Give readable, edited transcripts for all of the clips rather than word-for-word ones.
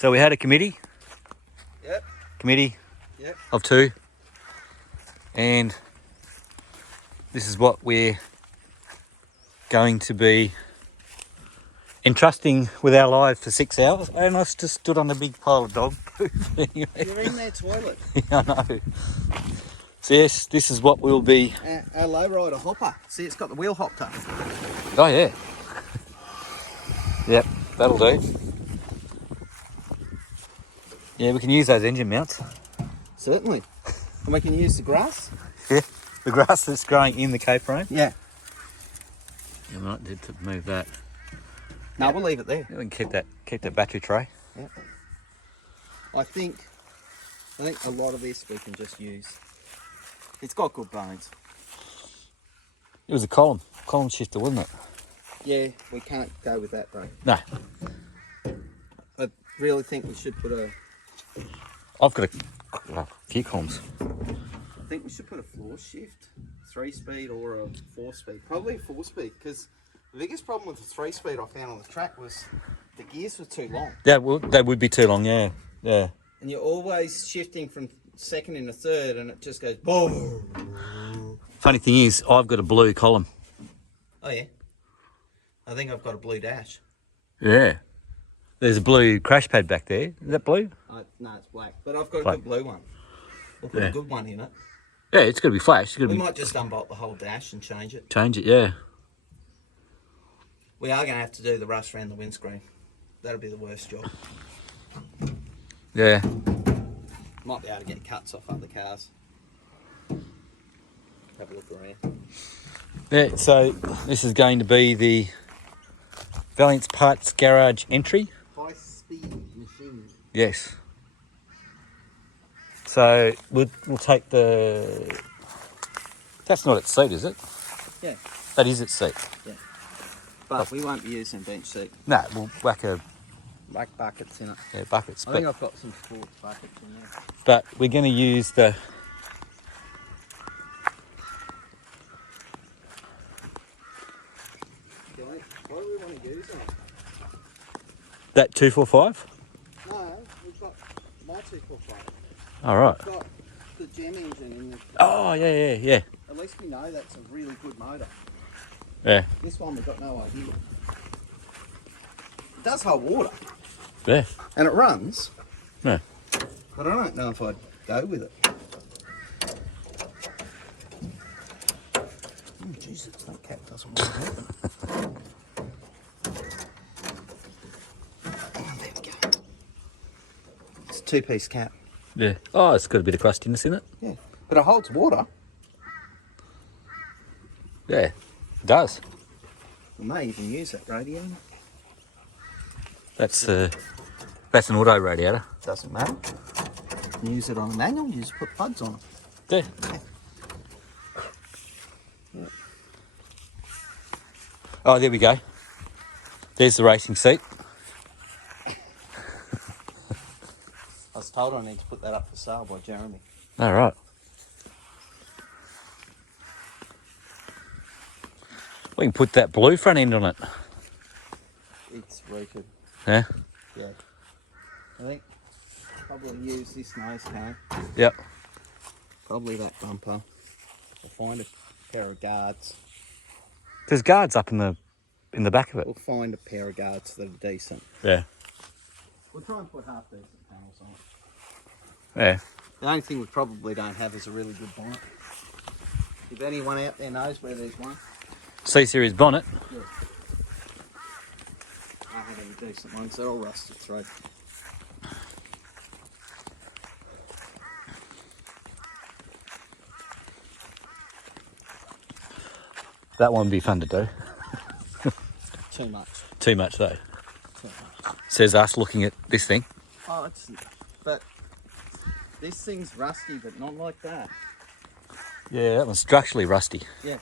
So we had a committee. Yep. Committee. Yep. Of 2. And this is what we're going to be entrusting with our lives for 6 hours. And I just stood on a big pile of dog poop anyway. You're in their toilet. I know. So yes, this is what we'll be. Our lowrider hopper. See, it's got the wheel hopped up. Oh yeah. Yep, that'll do. Yeah, we can use those engine mounts. Certainly. And we can use the grass. Yeah, the grass that's growing in the K-frame. Yeah. You might need to move that. No, we'll leave it there. We can keep that battery tray. Yeah. I think a lot of this we can just use. It's got good bones. It was a column shifter, wasn't it? Yeah, we can't go with that though. No. I really think we should put a... I've got a few columns. I think we should put a floor shift, 3-speed or a 4-speed. Probably a 4-speed, because the biggest problem with the 3-speed I found on the track was the gears were too long. Yeah, well, they would be too long, yeah. Yeah. And you're always shifting from second into third and it just goes boom. Funny thing is, I've got a blue column. Oh yeah. I think I've got a blue dash. Yeah. There's a blue crash pad back there. Is that blue? No, it's black. But I've got a Black. good blue one. We'll put a good one in it. Yeah, it's got to be flash. We might just unbolt the whole dash and change it. Change it, yeah. We are going to have to do the rust around the windscreen. That'll be the worst job. Yeah. Might be able to get cuts off other cars. Have a look around. Yeah, so this is going to be the Valiant's Parts Garage entry. High-speed machine. Yes. So we'll take the... That's not its seat, is it? Yeah. That is its seat. Yeah. But we won't be using bench seat. No, we'll whack a... Like buckets in it. Yeah, buckets. I think I've got some sports buckets in there. But we're going to use the... What do we want to use on it? That 245? No, we've got my 245. All right. We've got the gem engine in the... Oh, yeah. At least we know that's a really good motor. Yeah. This one we've got no idea. It does hold water. Yeah. And it runs. No. But I don't know if I'd go with it. Oh, Jesus, that cap doesn't want to open. Oh, there we go. It's a 2-piece cap. Yeah. Oh, it's got a bit of crustiness in it. Yeah. But it holds water. Yeah, it does. We may even use that radiator. That's an auto radiator. Doesn't matter. You can use it on a manual, you just put plugs on Yeah. it. Yeah. Oh, there we go. There's the racing seat. I was told I need to put that up for sale by Jeremy. All right. We can put that blue front end on it. It's rooted. Yeah? Yeah. I think probably use this nose cone. Yep. Probably that bumper. We'll find a pair of guards. There's guards up in the back of it. We'll find a pair of guards that are decent. Yeah. We'll try and put half decent panels on it. Yeah. The only thing we probably don't have is a really good bonnet. If anyone out there knows where there's one. C-series bonnet. Yeah. I have any decent ones. They're all rusted through. That one would be fun to do. Too much. Too much though. Too much. Says us looking at this thing. Oh, but this thing's rusty, but not like that. Yeah, that one's structurally rusty. Yeah.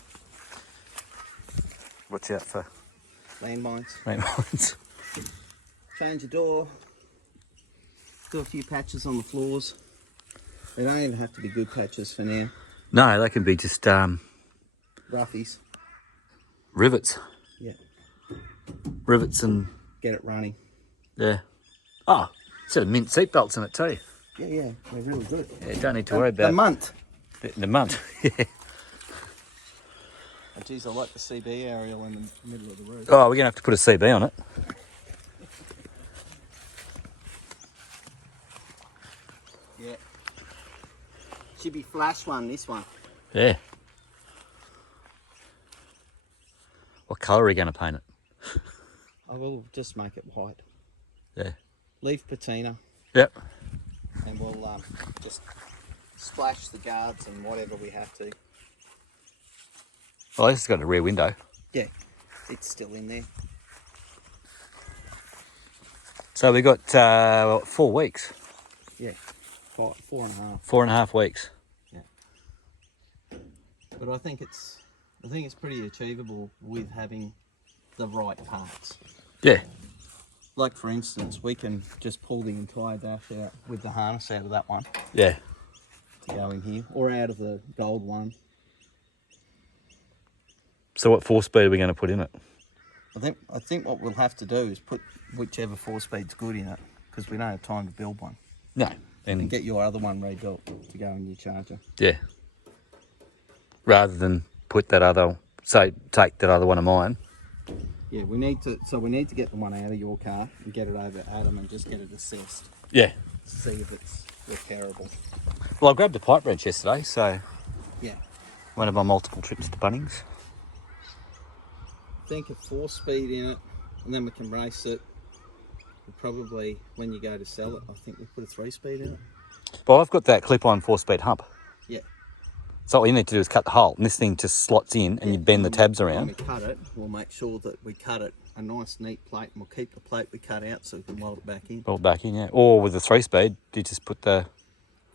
Watch out for Landmines. landmines. Change the door. Do a few patches on the floors. They don't even have to be good patches for now. No, they can be just Roughies. rivets. Yeah. Rivets and Get it running. yeah. Oh, Sort of mint seat belts in it too. Yeah, they're really good. Yeah, don't need to worry about the month. the munt. Yeah. Oh, geez, I like the CB aerial in the middle of the roof. Oh, we're gonna have to put a CB on it. Yeah. Should be flash one, this one. Yeah. What colour are we going to paint it? I will just make it white. Yeah. Leave patina. Yep. And we'll just splash the guards and whatever we have to. Well, this has got a rear window. Yeah, it's still in there. So we got 4 weeks. Yeah, 4.5. 4.5 weeks. Yeah. But I think it's pretty achievable with having the right parts. Yeah. Like for instance, we can just pull the entire dash out with the harness out of that one Yeah. to go in here, or out of the gold one. So what 4-speed are we going to put in it? I think what we'll have to do is put whichever 4-speed's good in it, because we don't have time to build one. No. And get your other one rebuilt to go in your Charger. Yeah. Rather than put that other, say, take that other one of mine. Yeah, we need to get the one out of your car and get it over to Adam and just get it assessed. Yeah. See if it's repairable. Well, I grabbed a pipe wrench yesterday, so Yeah. one of my multiple trips to Bunnings. Think of 4-speed in it, and then we can race it. We'll probably, when you go to sell it, I think we'll put a 3-speed in it. Well, I've got that clip-on 4-speed hump. Yeah. So all you need to do is cut the hole, and this thing just slots in, and you bend the tabs When around. we cut it, we'll make sure that we cut it a nice neat plate, and we'll keep the plate we cut out so we can weld it back in. Weld back in, yeah. Or with the 3-speed, you just put the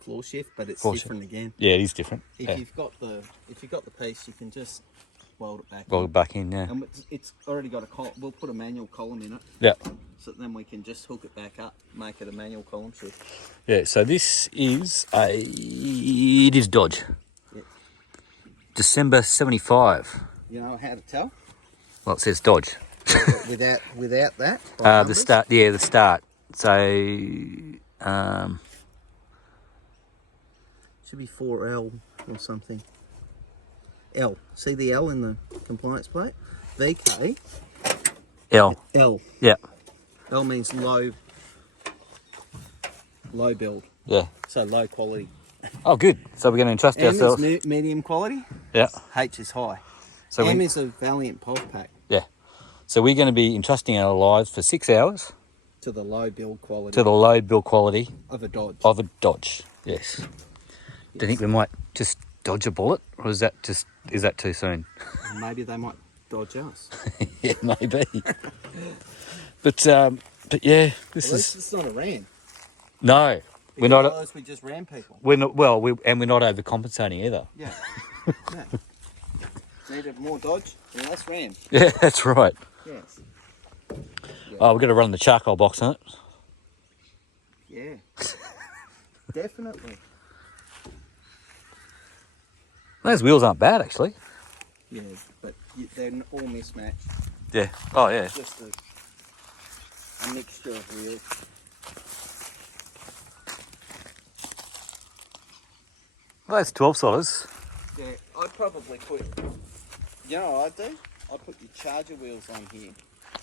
Floor shift, but it's Floor different again. Yeah, it is different. If Yeah. you've got the piece, you can just weld it back. Weld it back in, yeah. And it's already got a column. We'll put a manual column in it, Yeah. so then we can just hook it back up, make it a manual column shift. Yeah, so this is it is Dodge. Yeah. December 75. You know how to tell Well, it says Dodge. without that. The numbers? start, yeah, the start. So, Should be 4L or something. L. See the L in the compliance plate? VK. L. L. Yeah. L means low build. Yeah. So low quality. Oh, good. So we're going to entrust M ourselves. is medium quality. Yeah. H is high. So M we, is a Valiant pod pack yeah. So we're going to be entrusting our lives for 6 hours to the low build quality to the low build quality of a Dodge. of a Dodge. Yes. Do you think we might just dodge a bullet, or is that too soon? Maybe they might dodge us. Yeah, maybe. But yeah, this At least is it's not a ram. no. We're not. Otherwise we just ram people. We're not. Well, we're not overcompensating either. Yeah. No. Needed more Dodge and less ram. Yeah, that's right. Yes. Oh, we've got to run the charcoal box on it. Yeah. Definitely. Those wheels aren't bad, actually. Yeah, but they're all mismatched. Yeah. Oh, yeah. Just a mixture of wheels. Well, that's 12 soliders. Yeah, I'd probably put, you know what I'd do? I'd put your Charger wheels on here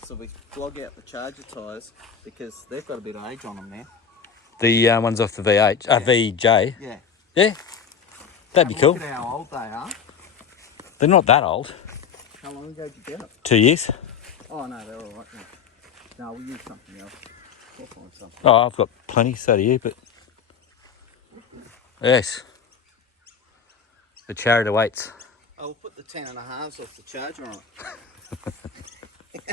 so we flog out the Charger tyres because they've got a bit of age on them now. The ones off the VH, VJ. Yeah. Yeah. That'd be cool. Look at how old they are. They're not that old. How long ago did you get them? 2 years. Oh no, they're alright now. No, we'll use something else. We'll find something. Oh, I've got plenty, so do you, but... Yes. The chariot awaits. I'll put the 10.5s off the Charger on it.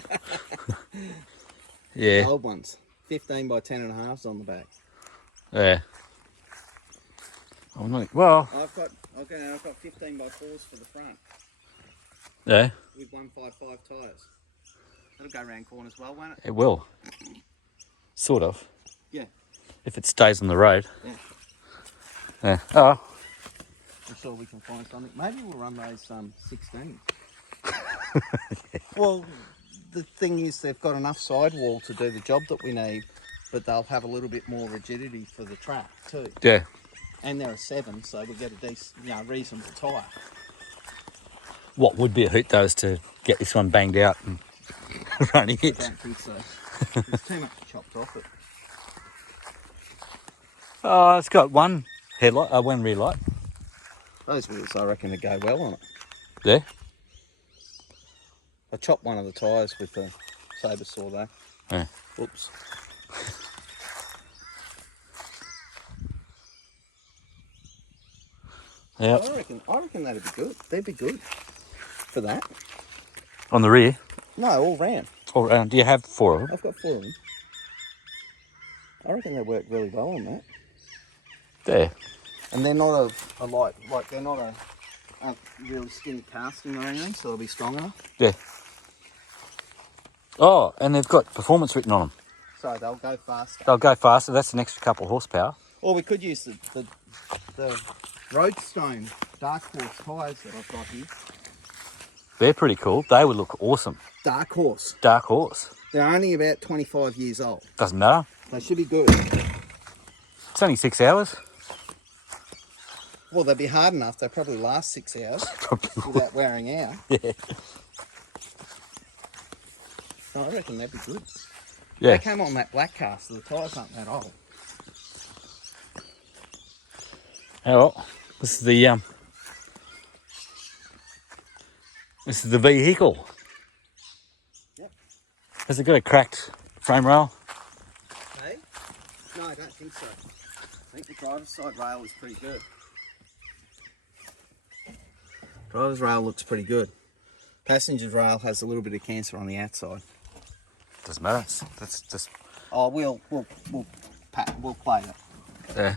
Yeah. Old ones. 15 by 10.5s on the back. Yeah. I'm not... Well... I've got 15 by 4s for the front. Yeah. With 155 tyres. That'll go round corners well, won't it? It will. Sort of. Yeah. If it stays on the road. Yeah. Yeah. Oh. I'm sure we can find something. Maybe we'll run those 16. Well, the thing is they've got enough sidewall to do the job that we need. but they'll have a little bit more rigidity for the track too. Yeah. And they're a 7, so we get a decent, reasonable tyre. What would be a hoot though is to get this one banged out and running I it. don't think so. There's too much chopped off it. Oh, it's got one headlight, one rear light. Those wheels, I reckon, would go well on it. There. I chopped one of the tyres with the sabre saw though. Yeah. Oops. Yeah. I reckon that'd be good. They'd be good for that. On the rear. No, all round. All round. Do you have 4 of them? I've got 4 of them. I reckon they work really well on that. There. And they're not a light, like they're not a really skinny casting or anything, so they'll be strong enough. Yeah. Oh, and they've got performance written on them. So they'll go faster. They'll go faster. That's an extra couple of horsepower. Or we could use the Roadstone Dark Horse tyres that I've got here. They're pretty cool. They would look awesome. Dark Horse. Dark horse. They're only about 25 years old. Doesn't matter. They should be good. It's only 6 hours. Well, they'll be hard enough. They'll probably last 6 hours without wearing out. Yeah. So I reckon they'd be good. Yeah. They came on that black car, so the tyres aren't that old. Oh, well, this is the vehicle. Yep. Has it got a cracked frame rail? Hey? No, I don't think so. I think the driver's side rail is pretty good. Driver's rail looks pretty good. Passenger's rail has a little bit of cancer on the outside. Doesn't matter. That's just. Oh, we'll play it. Yeah.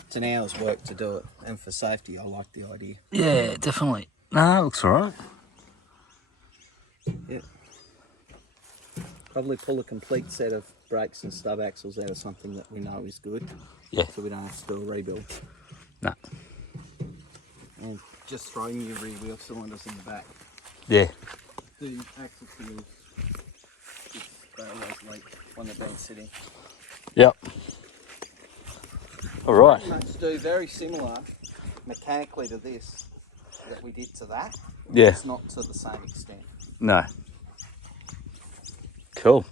It's an hour's work to do it, and for safety, I like the idea. Yeah, definitely. No, it looks alright. Yeah. Probably pull a complete set of brakes and stub axles out of something that we know is good. Yeah. So we don't have to do a rebuild. No. And just throw new rear wheel cylinders in the back. Yeah. The axle seals, they always leak when they've been sitting. Yep. Alright. Pretty much do very similar mechanically to this that we did to that. Yeah. It's not to the same extent. No. Cool.